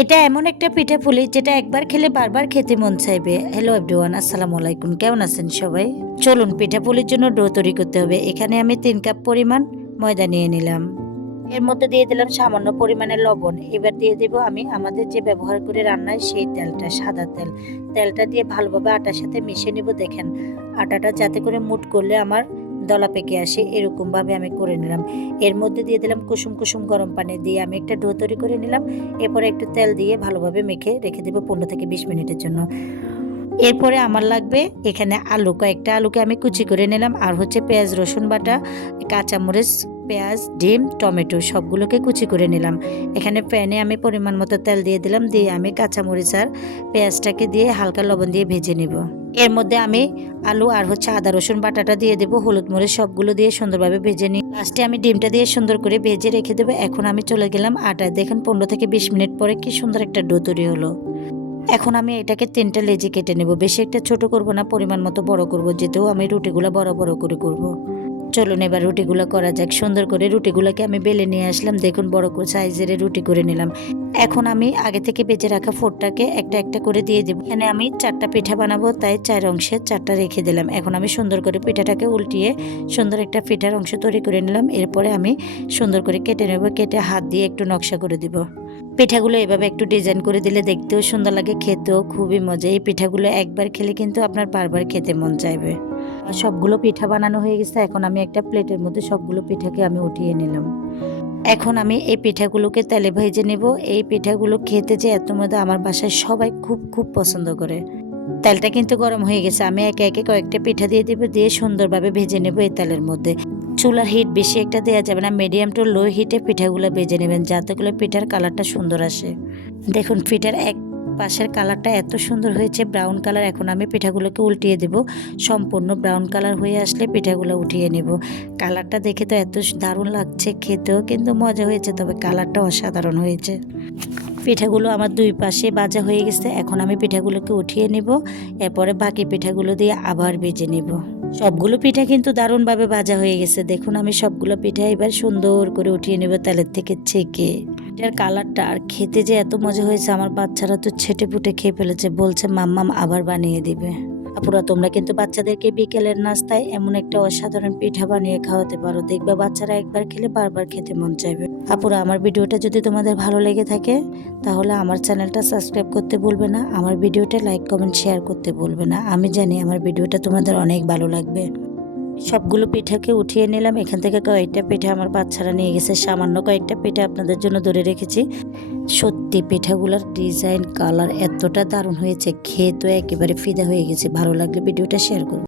এটা এমন একটা পিঠাপুলি যেটা একবার খেলে বারবার খেতে মন চাইবে। হ্যালো এভরিওয়ান, আসসালামু আলাইকুম। কেমন আছেন সবাই? চলুন পিঠাপুলির জন্য ডো তৈরি করতে হবে। এখানে আমি 3 কাপ পরিমাণ ময়দা নিয়ে নিলাম। এর মধ্যে দিয়ে দিলাম সামান্য পরিমাণে লবণ। এবার দিয়ে দেব আমি আমাদের যে ব্যবহার করে রান্নায় সেই তেলটা, সাদা তেল। তেলটা দিয়ে ভালোভাবে আটার সাথে মিশিয়ে নেব। দেখেন আটাটা যাতে করে মুঠ করলে আমার দলা পেকে আসে এরকমভাবে আমি করে নিলাম। এর মধ্যে দিয়ে দিলাম কুসুম কুসুম গরম পানি দিয়ে আমি একটা ডো তৈরি করে নিলাম। এরপরে একটু তেল দিয়ে ভালোভাবে মেখে রেখে দেবো 15 থেকে 20 মিনিটের জন্য। এরপরে আমার লাগবে এখানে আলু, কয়েকটা আলুকে আমি কুচি করে নিলাম, আর হচ্ছে পেঁয়াজ রসুন বাটা, কাঁচামরিচ, পেঁয়াজ, ডিম, টমেটো সবগুলোকে কুচি করে নিলাম। এখানে প্যানে আমি পরিমাণ মতো তেল দিয়ে দিলাম, দিয়ে আমি কাঁচামরিচ আর পেঁয়াজটাকে দিয়ে হালকা লবণ দিয়ে ভেজে নেব। এর মধ্যে আমি আলু আর হচ্ছে আদা রসুন বাটাটা দিয়ে দেবো, হলুদ মরিচ সবগুলো দিয়ে সুন্দরভাবে ভেজে নিই। লাস্টে আমি ডিমটা দিয়ে সুন্দর করে ভেজে রেখে দেবো। এখন আমি চলে গেলাম আটা। দেখেন 15 থেকে 20 মিনিট পরে কি সুন্দর একটা ডো তৈরি হলো। এখন আমি এটাকে 3টা লেচি কেটে নেব। বেশি একটা ছোট করব না, পরিমাণ মতো বড় করব, যেতেও আমি রুটিগুলো বড় বড় করে করব। চলুন এবার রুটিগুলো করা যাক। সুন্দর করে রুটিগুলোকে আমি বেলে নিয়ে আসলাম। দেখুন বড় সাইজের রুটি করে নিলাম। এখন আমি আগে থেকে বেজে রাখা ফোরটাকে একটা একটা করে দিয়ে দেবো। এখানে আমি 4টা পিঠা বানাবো, তাই 4 অংশে 4টা রেখে দিলাম। এখন আমি সুন্দর করে পিঠাটাকে উল্টিয়ে সুন্দর একটা পিঠার অংশ তৈরি করে নিলাম। এরপরে আমি সুন্দর করে কেটে নেব। কেটে হাত দিয়ে একটু নকশা করে দিব। পিঠাগুলো এভাবে একটু ডিজাইন করে দিলে দেখতেও সুন্দর লাগে, খেতেও খুবই মজা। এই পিঠাগুলো একবার খেলে কিন্তু আপনার বারবার খেতে মন চাইবে। সবগুলো পিঠা বানানো হয়ে গেছে। এখন আমি একটা প্লেটের মধ্যে সবগুলো পিঠাকে আমি উঠিয়ে নিলাম। এখন আমি এই পিঠাগুলোকে তেলে ভেজে নেব। এই পিঠাগুলো খেতে যে এত মজা, আমার বাসায় সবাই খুব খুব পছন্দ করে। তেলটা কিন্তু গরম হয়ে গেছে। আমি একে একে কয়েকটা পিঠা দিয়ে দেবো, দিয়ে সুন্দরভাবে ভেজে নেব এই তেলের মধ্যে। চুলার হিট বেশি একটা দেওয়া যাবে না, মিডিয়াম টু লো হিটে পিঠাগুলো ভেজে নেবেন, যাতে করে পিঠার কালারটা সুন্দর আসে। দেখুন পিঠার এক পাশের কালারটা এত সুন্দর হয়েছে, ব্রাউন কালার। এখন আমি পিঠাগুলোকে উল্টিয়ে দেব। সম্পূর্ণ ব্রাউন কালার হয়ে আসলে পিঠাগুলো উঠিয়ে নেব। কালারটা দেখে তো এত দারুণ লাগছে, খেতেও কিন্তু মজা হয়েছে, তবে কালারটা অসাধারণ হয়েছে। পিঠাগুলো আমার 2 পাশে ভাজা হয়ে গেছে। এখন আমি পিঠাগুলোকে উঠিয়ে নেব। এরপরে বাকি পিঠাগুলো দিয়ে আবার ভেজে নেব। সবগুলো পিঠা কিন্তু দারুণভাবে ভাজা হয়ে গেছে। দেখুন আমি সবগুলো পিঠা এবার সুন্দর করে উঠিয়ে নেব তেলের থেকে ছেঁকে। এটার কালারটা আর খেতে যে এত মজা হয়েছে, আমার বাচ্চারা তো ছেটে পুটে খেয়ে ফেলেছে, বলছে মাম্মাম আবার বানিয়ে দিবে। আপুরা তোমরা কিন্তু বাচ্চাদেরকে বিকেলের নাস্তায় এমন একটা অসাধারণ পিঠা বানিয়ে খাওয়াতে পারো, দেখবে বাচ্চারা একবার খেলে বারবার খেতে মন চাইবে। আপুরা আমার ভিডিওটা যদি তোমাদের ভালো লেগে থাকে তাহলে আমার চ্যানেলটা সাবস্ক্রাইব করতে ভুলবে না, আমার ভিডিওটা লাইক কমেন্ট শেয়ার করতে ভুলবে না। আমি জানি আমার ভিডিওটা তোমাদের অনেক ভালো লাগবে। সবগুলো পিঠাকে উঠিয়ে নিলাম। এখান থেকে কয়েকটা পিঠা আমার বাচ্চারা নিয়ে গেছে, সামান্য কয়েকটা পিঠা আপনাদের জন্য ধরে রেখেছি। সত্যি পিঠাগুলোর ডিজাইন কালার এতটা দারুণ হয়েছে, খেয়ে তো একেবারে ফিদা হয়ে গেছে। ভালো লাগলে ভিডিওটা শেয়ার করুন।